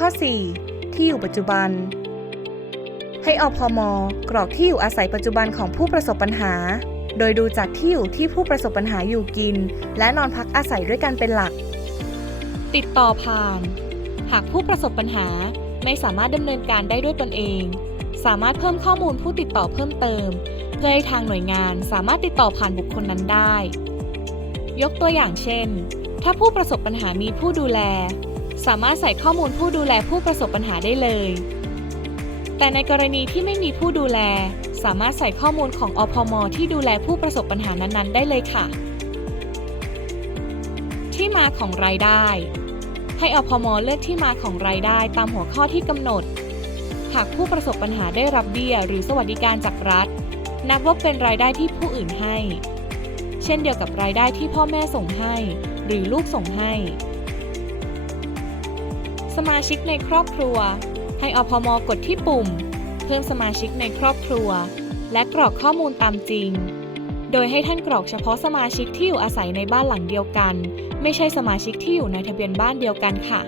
ข้อ 4 ที่อยู่ปัจจุบัน ให้อพม กรอกที่อยู่อาศัยปัจจุบันของผู้ประสบปัญหา โดยดูจากที่อยู่ที่ผู้ประสบปัญหาอยู่กิน และนอนพักอาศัยด้วยกันเป็นหลัก ติดต่อผ่าน หากผู้ประสบปัญหาไม่สามารถดำเนินการได้ด้วยตนเอง สามารถเพิ่มข้อมูลผู้ติดต่อเพิ่มเติม เพื่อให้ทางหน่วยงานสามารถติดต่อผ่านบุคคลนั้นได้ ยกตัวอย่างเช่น ถ้าผู้ประสบปัญหามีผู้ดูแล สามารถใส่ข้อมูลผู้ดูแลผู้ประสบปัญหาได้เลย แต่ในกรณีที่ไม่มีผู้ดูแล สามารถใส่ข้อมูลของอพม ที่ดูแลผู้ประสบปัญหานั้นๆ ได้เลยค่ะ ที่มาของรายได้ ให้อพม เลือกที่มาของรายได้ตามหัวข้อที่กำหนด หากผู้ประสบปัญหาได้รับเบี้ย หรือสวัสดิการจากรัฐ นับว่าเป็นรายได้ที่ผู้อื่นให้ เช่นเดียวกับรายได้ที่พ่อแม่ส่งให้ หรือลูกส่งให้ สมาชิกในครอบครัว ให้อพมกดที่ปุ่ม เพิ่มสมาชิกในครอบครัว และกรอกข้อมูลตามจริง โดยให้ท่านกรอกเฉพาะสมาชิกที่อยู่อาศัยในบ้านหลังเดียวกัน ไม่ใช่สมาชิกที่อยู่ในทะเบียนบ้านเดียวกันค่ะ